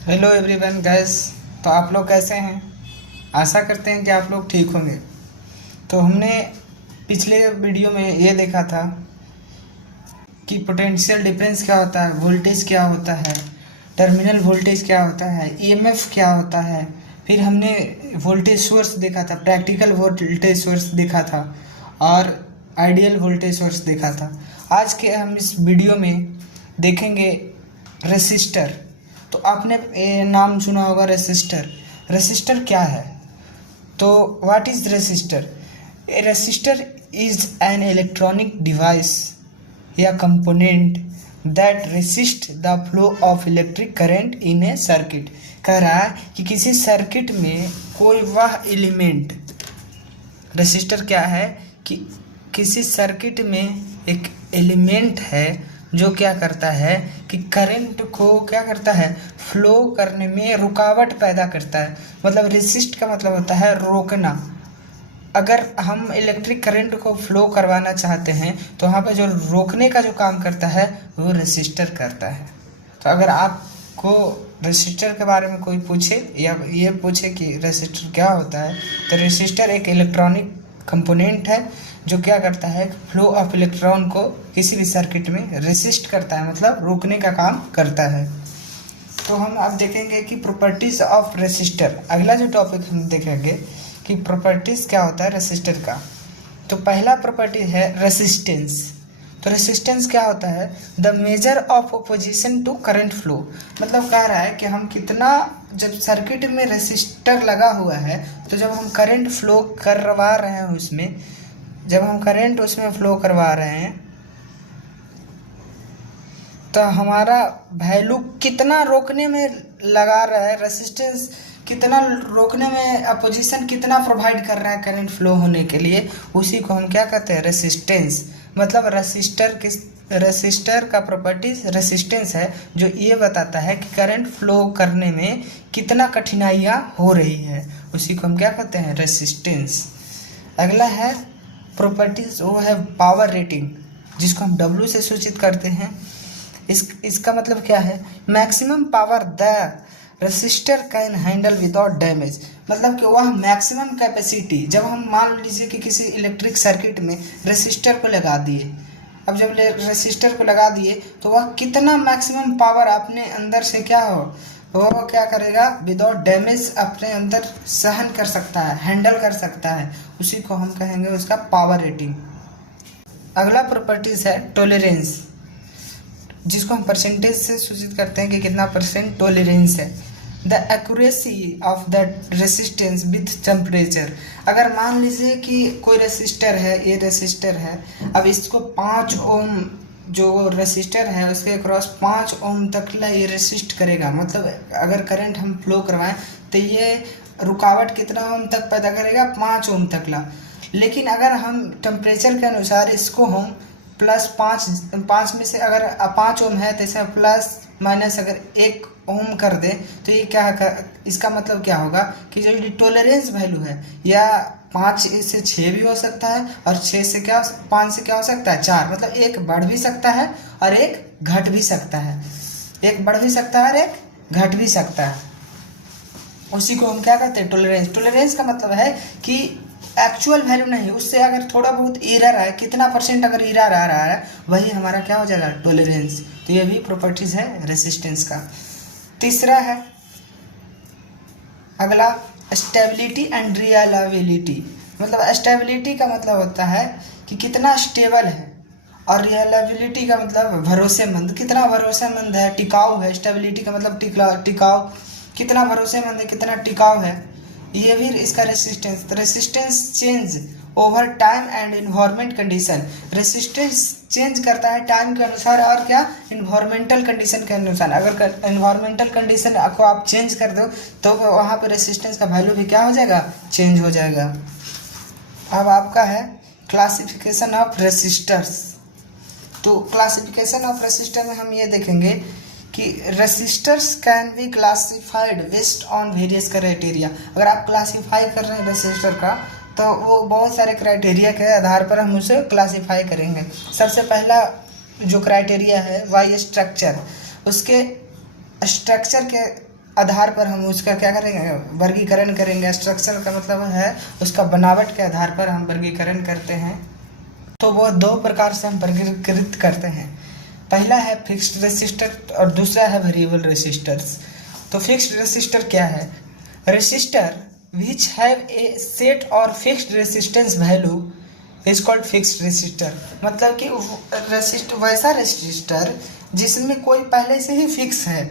Hello everyone gas. तो आप लोग कैसे हैं? आशा करते हैं कि आप लोग ठीक होंगे। तो हमने पिछले वीडियो में ये देखा था कि पोटेंशियल डिफरेंस क्या होता है, वोल्टेज क्या होता है, टर्मिनल वोल्टेज क्या होता है, ईएमएफ क्या होता है। फिर हमने वोल्टेज सोर्स देखा था, प्रैक्टिकल वोल्टेज सोर्स देखा था और आइडियल वोल्टेज सोर्स देखा था। आज के हम इस वीडियो में देखेंगे रेसिस्टर। तो आपने नाम सुना होगा रेसिस्टर। रेसिस्टर क्या है? तो what is resistor? A resistor is an electronic device या component that resist the flow of electric current in a circuit. कह रहा है कि किसी सर्किट में कोई वह एलिमेंट, रेसिस्टर क्या है कि किसी सर्किट में एक एलिमेंट है जो क्या करता है कि करंट को क्या करता है, फ्लो करने में रुकावट पैदा करता है। मतलब रेसिस्ट का मतलब होता है रोकना। अगर हम इलेक्ट्रिक करंट को फ्लो करवाना चाहते हैं तो वहाँ पे जो रोकने का जो काम करता है वो रेसिस्टर करता है। तो अगर आपको रेसिस्टर के बारे में कोई पूछे या ये पूछे कि रेसिस्टर क्या होता है, तो रेसिस्टर एक इलेक्ट्रॉनिक कंपोनेंट है जो क्या करता है, फ्लो ऑफ इलेक्ट्रॉन को किसी भी सर्किट में रेसिस्ट करता है, मतलब रोकने का काम करता है। तो हम अब देखेंगे कि प्रॉपर्टीज ऑफ रेसिस्टर। अगला जो टॉपिक हम देखेंगे कि प्रॉपर्टीज क्या होता है रेसिस्टर का। तो पहला प्रॉपर्टी है रेसिस्टेंस। तो रेसिस्टेंस क्या होता है? The measure of opposition to current flow. मतलब कह रहा है कि हम कितना, जब सर्किट में रेसिस्टर लगा हुआ है तो जब हम करंट फ्लो करवा रहे हैं उसमें, जब हम करंट उसमें फ्लो करवा रहे हैं तो हमारा वैल्यू कितना रोकने में लगा रहा है, रेसिस्टेंस कितना रोकने में, अपोजिशन कितना प्रोवाइड कर रहा है करंट फ्लो होने के लिए, उसी को हम क्या कहते हैं, रेसिस्टेंस। मतलब रेसिस्टर का प्रॉपर्टीज रेसिस्टेंस है जो ये बताता है कि करंट फ्लो करने में कितना कठिनाइयाँ हो रही है, उसी को हम क्या कहते हैं, रेसिस्टेंस। अगला है प्रॉपर्टीज, वो है पावर रेटिंग, जिसको हम W से सूचित करते हैं। इसका मतलब क्या है? Maximum power the resistor can handle without damage. मतलब कि वह मैक्सिमम कैपेसिटी, जब हम मान लीजिए कि किसी इलेक्ट्रिक सर्किट में रेसिस्टर को लगा दिए, अब जब रेसिस्टर को लगा दिए तो वह कितना मैक्सिमम पावर अपने अंदर से क्या हो, वो क्या करेगा, विदाउट डैमेज अपने अंदर सहन कर सकता है, हैंडल कर सकता है, उसी को हम कहेंगे उसका पावर रेटिंग। अगला प्रॉपर्टीज है टॉलरेंस, जिसको हम परसेंटेज से सूचित करते हैं कि कितना परसेंट टॉलरेंस है। The accuracy of the resistance with temperature. अगर मान लीजिए कि कोई रेसिस्टर है, ये रेसिस्टर है, अब इसको 5 ओम, जो रेसिस्टर है उसके क्रॉस 5 ओम तक ला ये रेसिस्ट करेगा। मतलब अगर करंट हम फ्लो करवाएं तो ये रुकावट कितना ओम तक पैदा करेगा, 5 ओम तक ला। लेकिन अगर हम टेम्परेचर के अनुसार इसको हम +5 में से अगर 5 ओम है तो इसे प्लस माइनस अगर 1 ओम कर दे तो ये इसका मतलब क्या होगा कि जो टॉलरेंस वैल्यू है या 5 से 6 भी हो सकता है और 5 से क्या हो सकता है, 4। मतलब एक बढ़ भी सकता है और एक घट भी सकता है, एक बढ़ भी सकता है और एक घट भी सकता है। उसी को हम क्या कहते हैं, टॉलरेंस। टॉलरेंस का मतलब है कि एक्चुअल वैल्यू नहीं, उससे अगर थोड़ा बहुत एरर है, कितना परसेंट अगर एरर आ रहा है, वही हमारा क्या हो जाएगा, टॉलरेंस। तो ये भी प्रॉपर्टीज है रेसिस्टेंस का। तीसरा है अगला स्टेबिलिटी एंड रिलायबिलिटी। मतलब स्टेबिलिटी का मतलब होता है कि कितना स्टेबल है, और रिलायबिलिटी का मतलब भरोसेमंद, कितना भरोसेमंद है, टिकाऊ है। स्टेबिलिटी का मतलब टिकाऊ, कितना भरोसेमंद है, कितना टिकाऊ है। ये भी इसका resistance change over time and environment condition. Resistance change करता है टाइम के अनुसार और क्या, इन्वायरमेंटल कंडीशन के अनुसार। अगर इन्वायरमेंटल कंडीशन को आप चेंज कर दो तो वहाँ पर रेसिस्टेंस का वैल्यू भी क्या हो जाएगा, चेंज हो जाएगा। अब आपका है क्लासिफिकेशन ऑफ रेसिस्टर्स। तो क्लासिफिकेशन ऑफ रेसिस्टर में हम ये देखेंगे कि resistors can be classified based on various criteria. अगर आप क्लासीफाई कर रहे हैं रेसिस्टर का तो वो बहुत सारे क्राइटेरिया के आधार पर हम उसे क्लासीफाई करेंगे। सबसे पहला जो क्राइटेरिया है वाई स्ट्रक्चर, उसके स्ट्रक्चर के आधार पर हम उसका क्या करेंगे, वर्गीकरण करेंगे। स्ट्रक्चर का मतलब है उसका बनावट के आधार पर हम वर्गीकरण करते हैं। तो वो दो प्रकार से हम वर्गीकृत करते हैं। पहला है फिक्स्ड रेसिस्टर और दूसरा है वेरिएबल रेसिस्टर्स। तो फिक्स्ड रेसिस्टर क्या है? Resistor which have a set और fixed resistance value is called fixed resistor. मतलब कि वैसा रेसिस्टर जिसमें कोई पहले से ही फिक्स है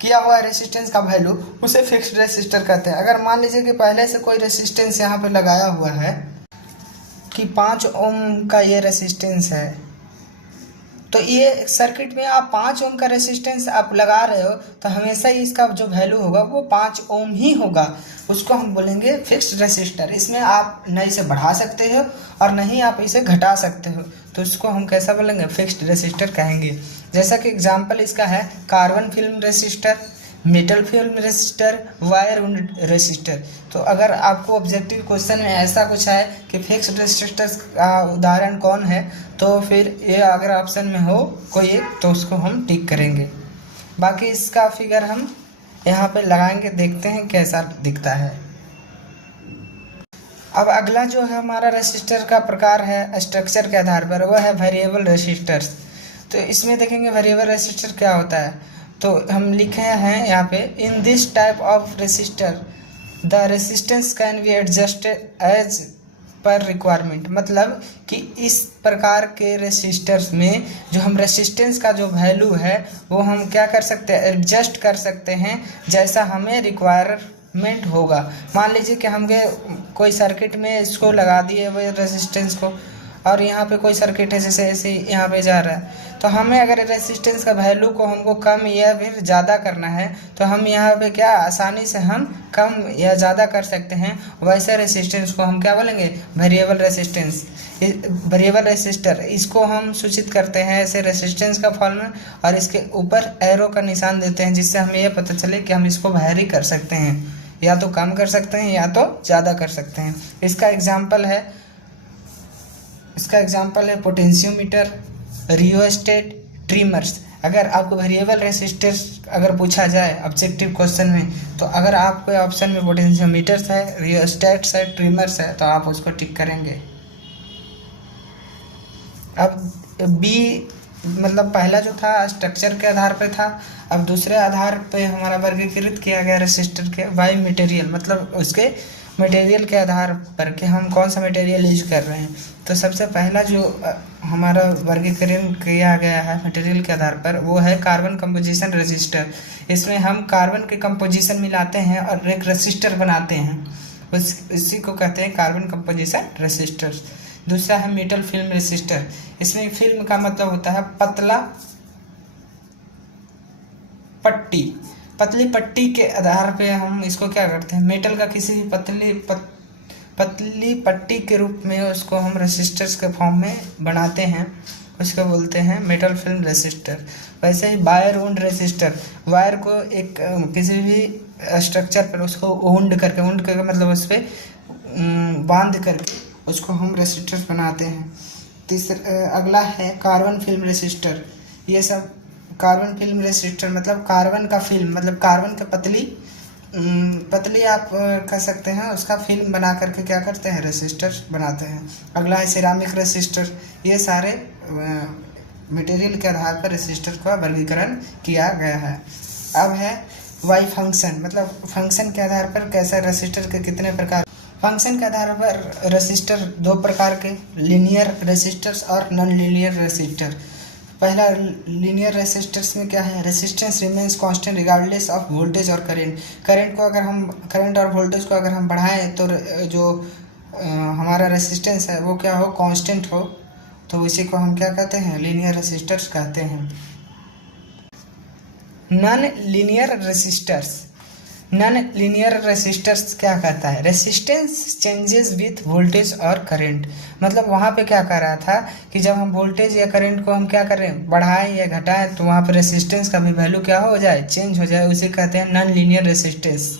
किया हुआ रेसिस्टेंस का वैल्यू, उसे फिक्स्ड रेसिस्टर कहते हैं। अगर मान लीजिए कि पहले से कोई रेसिस्टेंस यहाँ पे लगाया हुआ है कि 5 ओम का ये रेसिस्टेंस है, तो ये सर्किट में आप 5 ओम का रेसिस्टेंस आप लगा रहे हो तो हमेशा ही इसका जो वैल्यू होगा वो 5 ओम ही होगा। उसको हम बोलेंगे फिक्स्ड रेसिस्टर। इसमें आप न इसे बढ़ा सकते हो और न ही आप इसे घटा सकते हो, तो इसको हम कैसा बोलेंगे, फिक्स्ड रेसिस्टर कहेंगे। जैसा कि एग्जांपल इसका है carbon film resistor, metal film resistor, wire wound resistor. तो अगर आपको ऑब्जेक्टिव क्वेश्चन में ऐसा कुछ है कि फिक्स्ड रेसिस्टर्स का उदाहरण कौन है, तो फिर ये अगर ऑप्शन में हो कोई एक तो उसको हम टिक करेंगे। बाकी इसका फिगर हम यहाँ पे लगाएंगे, देखते हैं कैसा दिखता है। अब अगला जो है हमारा रेसिस्टर का प्रकार है स्ट्रक्चर के आधार पर, वो है वेरिएबल रेसिस्टर्स। तो इसमें देखेंगे वेरिएबल रेसिस्टर क्या होता है। तो हम लिखे हैं यहाँ पे, in this type of resistor the resistance can be adjusted as per requirement. मतलब कि इस प्रकार के रेसिस्टर्स में जो हम रेसिस्टेंस का जो वैल्यू है वो हम क्या कर सकते हैं, एडजस्ट कर सकते हैं जैसा हमें रिक्वायरमेंट होगा। मान लीजिए कि हमने कोई सर्किट में इसको लगा दिए वो रेसिस्टेंस को, और यहाँ पे कोई सर्किट है जैसे ऐसे यहाँ पे जा रहा है, तो हमें अगर रेसिस्टेंस का वैल्यू को हमको कम या फिर ज़्यादा करना है तो हम यहाँ पे क्या आसानी से हम कम या ज़्यादा कर सकते हैं। वैसे रेसिस्टेंस को हम क्या बोलेंगे, वेरिएबल रेसिस्टेंस, वेरिएबल रेसिस्टर। इसको हम सूचित करते हैं ऐसे रेसिस्टेंस का फॉर्मूला और इसके ऊपर एरो का निशान देते हैं, जिससे हमें यह पता चले कि हम इसको वैरी कर सकते हैं, या तो कम कर सकते हैं या तो ज़्यादा कर सकते हैं। इसका एग्जाम्पल है पोटेंशियोमीटर, रियोस्टेट, ट्रिमर्स। अगर आपको वेरिएबल रेसिस्टर अगर पूछा जाए ऑब्जेक्टिव क्वेश्चन में, तो अगर आपके ऑप्शन में पोटेंशियोमीटर्स है, रियोस्टेट्स है, ट्रिमर्स है, तो आप उसको टिक करेंगे। अब बी मतलब पहला जो था स्ट्रक्चर के आधार पर था, अब दूसरे आधार पे हमारा वर्गीकृत किया गया रेसिस्टर के बाय मटेरियल, मतलब उसके मटेरियल के आधार पर कि हम कौन सा मटेरियल यूज कर रहे हैं। तो सबसे पहला जो हमारा वर्गीकरण किया गया है मटेरियल के आधार पर वो है कार्बन कंपोजिशन रेसिस्टर। इसमें हम कार्बन के कंपोजिशन मिलाते हैं और एक रेसिस्टर बनाते हैं, इसी को कहते हैं कार्बन कंपोजिशन रेसिस्टर। दूसरा है मेटल फिल्म रेसिस्टर। इसमें फिल्म का मतलब होता है पतली पट्टी के आधार पे हम इसको क्या करते हैं, मेटल का किसी भी पतली पट्टी के रूप में उसको हम रेसिस्टर्स के फॉर्म में बनाते हैं, उसको बोलते हैं मेटल फिल्म रेसिस्टर। वैसे ही वायर वुंड रेसिस्टर, वायर को एक किसी भी स्ट्रक्चर पर उसको वुंड करके मतलब उस पर बांध करके उसको हम रेसिस्टर्स बनाते हैं। अगला है कार्बन फिल्म रेसिस्टर। ये सब कार्बन फिल्म रेसिस्टर मतलब कार्बन का फिल्म, मतलब कार्बन का पतली आप कह सकते हैं, उसका फिल्म बना करके क्या करते हैं, रेसिस्टर बनाते हैं। अगला है सिरामिक रेसिस्टर। ये सारे मटेरियल के आधार पर रेसिस्टर का वर्गीकरण किया गया है। अब है वाई फंक्शन, मतलब फंक्शन के आधार पर कैसे रेसिस्टर के कितने प्रकार। फंक्शन के आधार पर रेसिस्टर दो प्रकार के, लीनियर रेसिस्टर्स और नॉन लीनियर रेसिस्टर। पहला लीनियर रेसिस्टर्स में क्या है, resistance remains constant regardless of voltage और करंट और वोल्टेज को अगर हम बढ़ाएं तो जो हमारा रेसिस्टेंस है वो क्या हो, कांस्टेंट हो, तो इसी को हम क्या कहते हैं, लीनियर रेसिस्टर्स कहते हैं। नॉन लीनियर रेसिस्टर्स क्या कहता है, रेसिस्टेंस चेंजेस विथ वोल्टेज और करंट। मतलब वहाँ पे क्या कर रहा था कि जब हम वोल्टेज या करंट को हम क्या करें, बढ़ाएं या घटाएं, तो वहाँ पे रेसिस्टेंस का भी वैल्यू क्या हो जाए, चेंज हो जाए, उसे कहते हैं non linear resistance.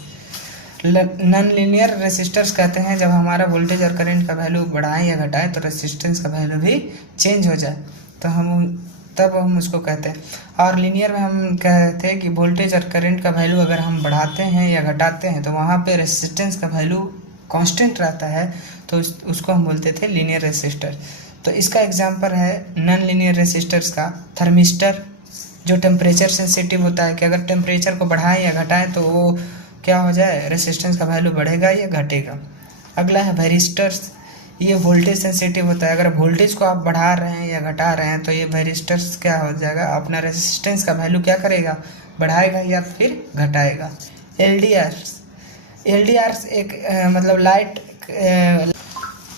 Non linear resistors कहते हैं जब हमारा वोल्टेज और करंट का वैल्यू बढ़ाएं या घटाएं तो रेसिस्टेंस का वैल्यू भी चेंज हो जाए। तो हम तब हम उसको कहते हैं। और लीनियर में हम कहते हैं कि वोल्टेज और करंट का वैल्यू अगर हम बढ़ाते हैं या घटाते हैं तो वहाँ पे रेसिस्टेंस का वैल्यू कांस्टेंट रहता है, तो उसको हम बोलते थे लीनियर रेसिस्टर। तो इसका एग्जांपल है नॉन लीनियर रेसिस्टर्स का थर्मिस्टर, जो टेम्परेचर सेंसिटिव होता है कि अगर टेम्परेचर को बढ़ाएं या घटाएं तो वो क्या हो जाए, रेसिस्टेंस का वैल्यू बढ़ेगा या घटेगा। अगला है वेरिस्टर्स, ये वोल्टेज सेंसिटिव होता है, अगर वोल्टेज को आप बढ़ा रहे हैं या घटा रहे हैं तो ये वेरिस्टर्स क्या हो जाएगा, अपना रेसिस्टेंस का वैल्यू क्या करेगा, बढ़ाएगा या फिर घटाएगा। एलडीआर्स एक मतलब लाइट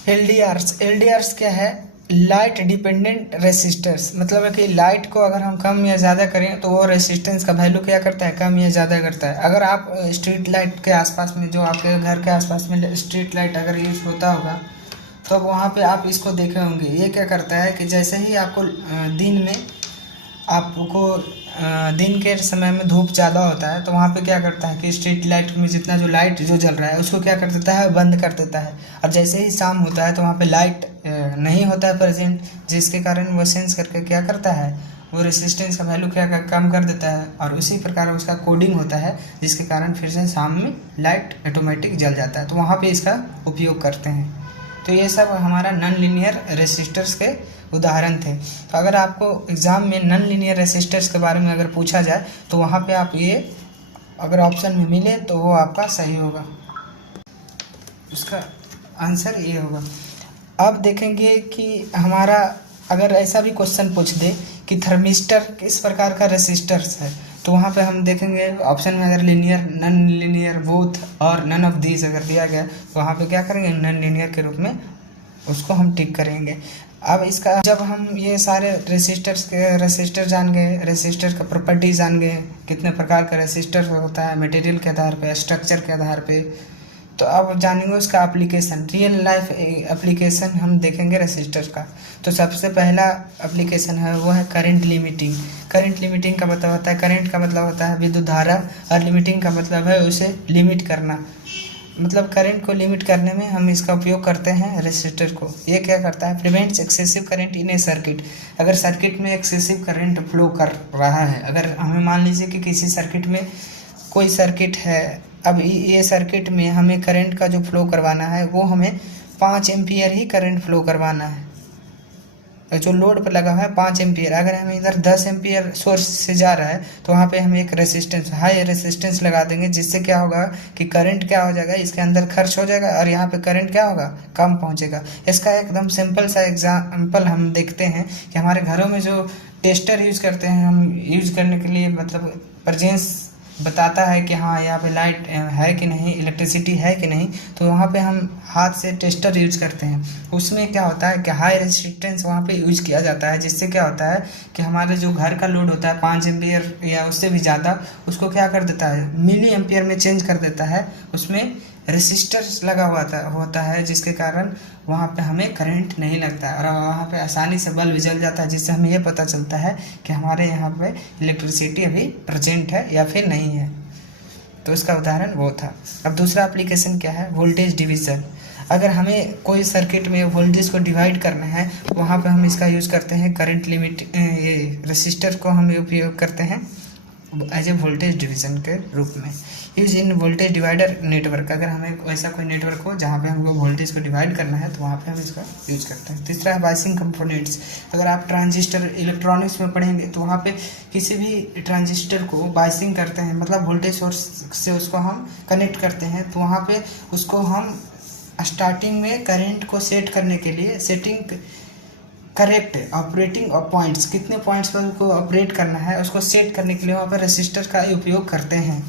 एलडीआर्स क्या है, लाइट डिपेंडेंट रेसिस्टर्स, मतलब है कि लाइट को अगर हम कम या ज़्यादा करें तो वो रेसिस्टेंस का वैल्यू क्या करता है, कम या ज़्यादा करता है। अगर आप स्ट्रीट लाइट के आसपास में, जो आपके घर के आसपास में स्ट्रीट लाइट अगर यूज़ होता होगा तो वहाँ पे आप इसको देखे होंगे, ये क्या करता है कि जैसे ही आपको दिन के समय में धूप ज़्यादा होता है तो वहाँ पे क्या करता है कि स्ट्रीट लाइट में जितना जो लाइट जो जल रहा है उसको क्या कर देता है, बंद कर देता है। और जैसे ही शाम होता है तो वहाँ पे लाइट नहीं होता है प्रेजेंट, जिसके कारण वो सेंस करके क्या करता है, वो रेसिस्टेंस का वैल्यू क्या कम कर देता है, और उसी प्रकार उसका कोडिंग होता है जिसके कारण फिर से शाम में लाइट ऑटोमेटिक जल जाता है, तो वहाँ पे इसका उपयोग करते हैं। तो ये सब हमारा नॉन लीनियर रेसिस्टर्स के उदाहरण थे। तो अगर आपको एग्ज़ाम में नॉन लीनियर रेसिस्टर्स के बारे में अगर पूछा जाए तो वहाँ पे आप ये अगर ऑप्शन में मिले तो वो आपका सही होगा, उसका आंसर ये होगा। अब देखेंगे कि हमारा अगर ऐसा भी क्वेश्चन पूछ दे कि थर्मिस्टर किस प्रकार का रेसिस्टर्स है, तो वहाँ पे हम देखेंगे ऑप्शन में अगर लीनियर, नॉन लीनियर, बोथ और नन ऑफ दीज अगर दिया गया तो वहाँ पे क्या करेंगे, नॉन लीनियर के रूप में उसको हम टिक करेंगे। अब इसका जब हम ये सारे रेसिस्टर जान गए, रेसिस्टर का प्रॉपर्टी जान गए, कितने प्रकार का रेसिस्टर होता है मटेरियल के आधार पे, स्ट्रक्चर के आधार पे, तो अब जानेंगे उसका एप्लीकेशन, रियल लाइफ एप्लीकेशन हम देखेंगे रेसिस्टर का। तो सबसे पहला एप्लीकेशन है वो है करंट लिमिटिंग। करंट लिमिटिंग का मतलब होता है, करंट का मतलब होता है विद्युत धारा, और लिमिटिंग का मतलब है उसे लिमिट करना, मतलब करंट को लिमिट करने में हम इसका उपयोग करते हैं रेसिस्टर को। ये क्या करता है, prevents excessive current in a circuit. अगर सर्किट में एक्सेसिव करंट फ्लो कर रहा है, अगर हमें मान लीजिए कि किसी सर्किट में कोई सर्किट है, अब ये सर्किट में हमें करंट का जो फ्लो करवाना है वो हमें 5 एम्पियर ही करंट फ्लो करवाना है, जो लोड पर लगा हुआ है 5 एम्पियर। अगर हमें इधर 10 एम्पियर सोर्स से जा रहा है तो वहाँ पे हम एक रेसिस्टेंस, हाई रेसिस्टेंस लगा देंगे, जिससे क्या होगा कि करंट क्या हो जाएगा, इसके अंदर खर्च हो जाएगा और यहाँ पे करंट क्या होगा, कम पहुँचेगा। इसका एकदम सिंपल सा एग्जाम्पल हम देखते हैं कि हमारे घरों में जो टेस्टर यूज़ करते हैं, हम यूज़ करने के लिए मतलब प्रेजेंस बताता है कि हाँ यहाँ पे लाइट है कि नहीं, इलेक्ट्रिसिटी है कि नहीं, तो वहाँ पे हम हाथ से टेस्टर यूज करते हैं। उसमें क्या होता है कि हाई रेजिस्टेंस वहाँ पे यूज किया जाता है, जिससे क्या होता है कि हमारे जो घर का लोड होता है 5 एम्पियर या उससे भी ज़्यादा, उसको क्या कर देता है, मिली एम्पियर में चेंज कर देता है। उसमें रेसिस्टर्स लगा हुआ होता है, जिसके कारण वहाँ पे हमें करंट नहीं लगता है और वहाँ पे आसानी से बल्ब जल जाता है, जिससे हमें ये पता चलता है कि हमारे यहाँ पे इलेक्ट्रिसिटी अभी प्रेजेंट है या फिर नहीं है। तो इसका उदाहरण वो था। अब दूसरा एप्लीकेशन क्या है, वोल्टेज डिवीज़न। अगर हमें कोई सर्किट में वोल्टेज को डिवाइड करना है तो वहाँ पे हम इसका यूज़ करते हैं, करंट लिमिट, ये रेसिस्टर को हम उपयोग करते हैं एज ए वोल्टेज डिवीज़न के रूप में। Use in voltage divider network. अगर हमें ऐसा कोई नेटवर्क हो जहाँ पे हमको वोल्टेज को डिवाइड करना है तो वहाँ पे हम इसका यूज करते हैं। तीसरा है बायसिंग कंपोनेंट्स। अगर आप ट्रांजिस्टर इलेक्ट्रॉनिक्स में पढ़ेंगे तो वहाँ पे किसी भी ट्रांजिस्टर को बायसिंग करते हैं, मतलब वोल्टेज सोर्स से उसको हम कनेक्ट करते हैं, तो वहाँ पे उसको हम स्टार्टिंग में करंट को सेट करने के लिए सेटिंग करेक्ट ऑपरेटिंग पॉइंट्स, कितने पॉइंट्स पर उसको ऑपरेट करना है उसको सेट करने के लिए वहाँ पर रेसिस्टर का उपयोग करते हैं।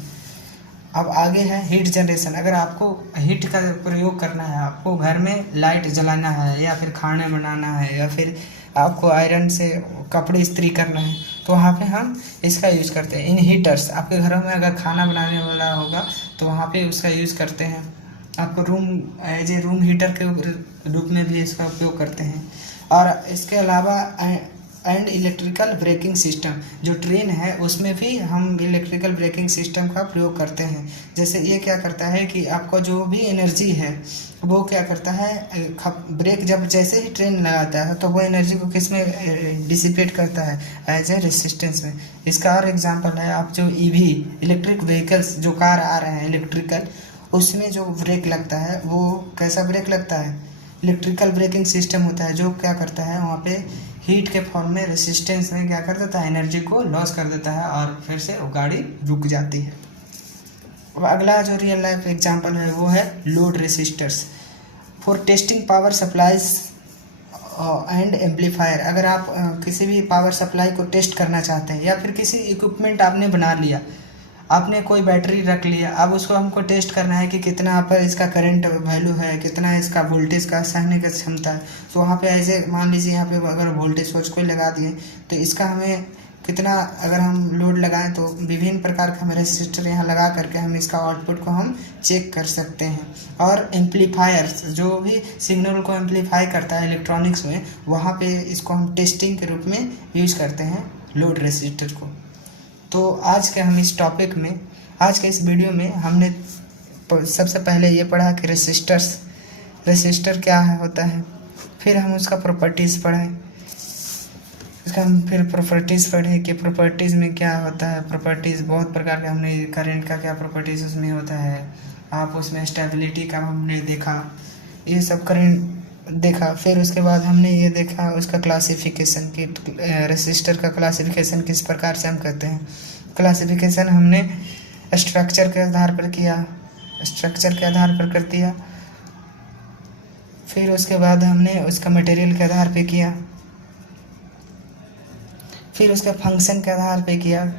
अब आगे है हीट जनरेशन। अगर आपको हीट का प्रयोग करना है, आपको घर में लाइट जलाना है या फिर खाना बनाना है या फिर आपको आयरन से कपड़े इस्त्री करना है, तो वहाँ पे हम इसका यूज़ करते हैं। इन हीटर्स, आपके घरों में अगर खाना बनाने वाला होगा तो वहाँ पे उसका यूज़ करते हैं। आपको room as a room heater के रूप में भी इसका उपयोग करते हैं। और इसके अलावा एंड इलेक्ट्रिकल ब्रेकिंग सिस्टम। जो ट्रेन है उसमें भी हम इलेक्ट्रिकल ब्रेकिंग सिस्टम का प्रयोग करते हैं। जैसे ये क्या करता है कि आपका जो भी एनर्जी है वो क्या करता है, ब्रेक जब जैसे ही ट्रेन लगाता है तो वो एनर्जी को किस में डिसिपेट करता है, एज ए रेसिस्टेंस में। इसका और एग्जांपल है, आप जो ईवी इलेक्ट्रिक व्हीकल्स जो कार आ रहे हैं इलेक्ट्रिकल, उसमें जो ब्रेक लगता है वो कैसा ब्रेक लगता है, इलेक्ट्रिकल ब्रेकिंग सिस्टम होता है, जो क्या करता है वहाँ पे हीट के फॉर्म में रेसिस्टेंस में क्या कर देता है, एनर्जी को लॉस कर देता है और फिर से वो गाड़ी रुक जाती है। अब अगला जो रियल लाइफ एग्जांपल है वो है load resistors for testing power supplies and amplifier. अगर आप किसी भी पावर सप्लाई को टेस्ट करना चाहते हैं या फिर किसी इक्विपमेंट आपने बना लिया, आपने कोई बैटरी रख लिया, अब उसको हमको टेस्ट करना है कि कितना पर इसका करंट वैल्यू है, कितना इसका वोल्टेज का सहने की क्षमता है। तो वहाँ पे ऐसे मान लीजिए यहाँ पे अगर वोल्टेज सोच कोई लगा दिए तो इसका हमें कितना, अगर हम लोड लगाएं तो विभिन्न प्रकार का हमें रेसिस्टर यहाँ लगा करके हम इसका आउटपुट को हम चेक कर सकते हैं। और एम्पलीफायर्स जो भी सिग्नल को एम्पलीफाई करता है इलेक्ट्रॉनिक्स में, वहाँ पे इसको हम टेस्टिंग के रूप में यूज़ करते हैं लोड रेसिस्टर को। तो आज के हम इस टॉपिक में, आज के इस वीडियो में हमने सबसे पहले ये पढ़ा कि रेसिस्टर क्या है होता है, फिर हम उसका प्रॉपर्टीज़ पढ़े, इसका हम फिर प्रॉपर्टीज़ पढ़े कि प्रॉपर्टीज़ में क्या होता है। प्रॉपर्टीज़ बहुत प्रकार के, हमने करंट का क्या प्रॉपर्टीज़ उसमें होता है, आप उसमें स्टेबिलिटी का हमने देखा, ये सब करंट देखा। फिर उसके बाद हमने ये देखा उसका क्लासिफिकेशन की, रेसिस्टर का क्लासिफिकेशन किस प्रकार से हम करते हैं। क्लासिफिकेशन हमने स्ट्रक्चर के आधार पर किया, स्ट्रक्चर के आधार पर कर दिया। फिर उसके बाद हमने उसका मटेरियल के आधार पे किया, फिर उसके फंक्शन के आधार पे किया,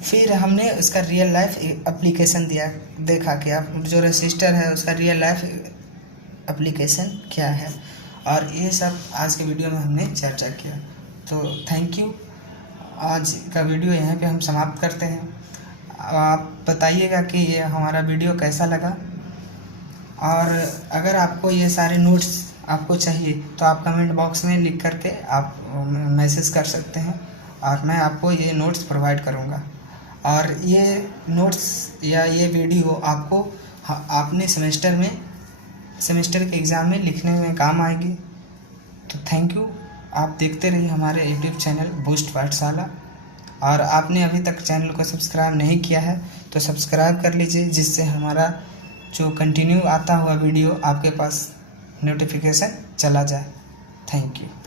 फिर हमने उसका रियल लाइफ एप्लीकेशन देखा कि आप जो रेसिस्टर है उसका रियल लाइफ एप्लीकेशन क्या है। और ये सब आज के वीडियो में हमने चर्चा किया। तो थैंक यू, आज का वीडियो यहाँ पे हम समाप्त करते हैं। आप बताइएगा कि ये हमारा वीडियो कैसा लगा, और अगर आपको ये सारे नोट्स आपको चाहिए तो आप कमेंट बॉक्स में लिख करके आप मैसेज कर सकते हैं और मैं आपको ये नोट्स प्रोवाइड करूँगा। और ये नोट्स या ये वीडियो आपको अपने सेमेस्टर के एग्ज़ाम में लिखने में काम आएगी। तो थैंक यू, आप देखते रहिए हमारे यूट्यूब चैनल बूस्ट पाठशाला। और आपने अभी तक चैनल को सब्सक्राइब नहीं किया है तो सब्सक्राइब कर लीजिए, जिससे हमारा जो कंटिन्यू आता हुआ वीडियो आपके पास नोटिफिकेशन चला जाए। Thank you.